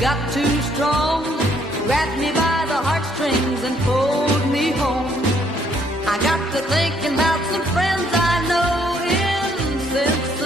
got too strong, grabbed me by the heartstrings and pulled me home. I got to thinking about some friends I know in Cincinnati.